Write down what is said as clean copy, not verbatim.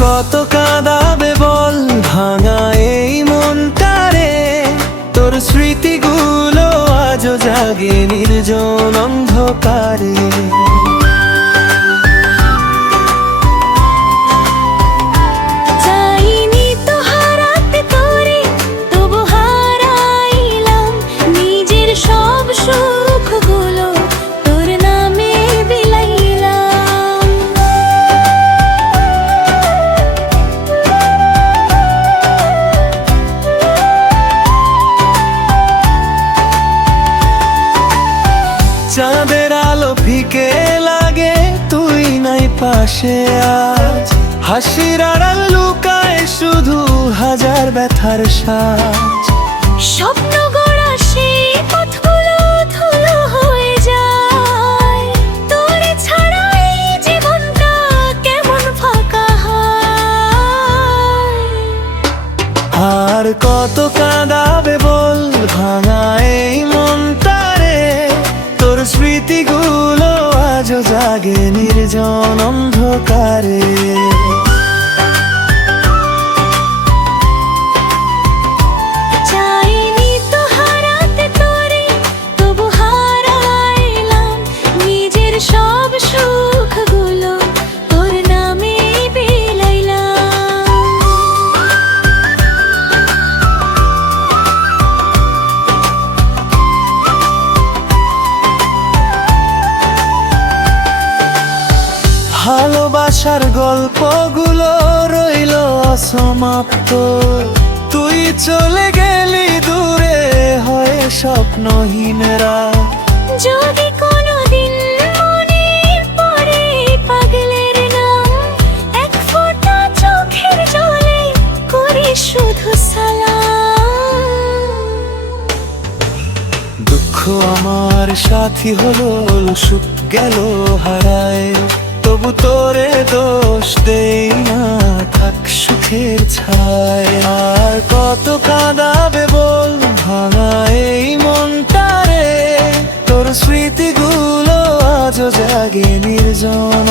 কত কাঁদাবে বল ভাঙা এই মনটারে, তোর স্মৃতিগুলো আজও জাগে নির্জন অন্ধকারে। চাঁদের আলো ফিকে লাগে, তুই নাই পাশে আজ। হাসির আড়াল লুকায় শুধু হাজার ব্যথার সাজ। স্বপ্ন গড়া সেই পথগুলো ধুলো হয়ে যায়, তোরে ছাড়া এই জীবনটা কেমন ফাঁকা হয়। আর কত কাঁদাবে বল ভাঙা এই মনটারে, তোর স্মৃতিগুলো আজও জাগে নির্জন অন্ধকারে। চাইনি তো হারাতে তোরে, তবু হারাইলাম নিজের সব সুখগুলো তোর নামে বিলাইলাম। ভালোবাসার গল্পগুলো রইল অসমাপ্ত, তুই চলে গেলি দূরে হয়ে স্বপ্নহীনরা। যদি কোনোদিন মনে পড়ে পাগলের নাম, এক ফোঁটা চোখের জলে করি শুধু সালাম। দুঃখ আমার সাথী হলো, সুখ গেল হারায়, তবু তোরে দোষ দেই না, থাক সুখের ছায়। আর কত কাঁদাবে বল ভাঙা এই মনটারে, তোর স্মৃতিগুলো আজও জাগে নির্জন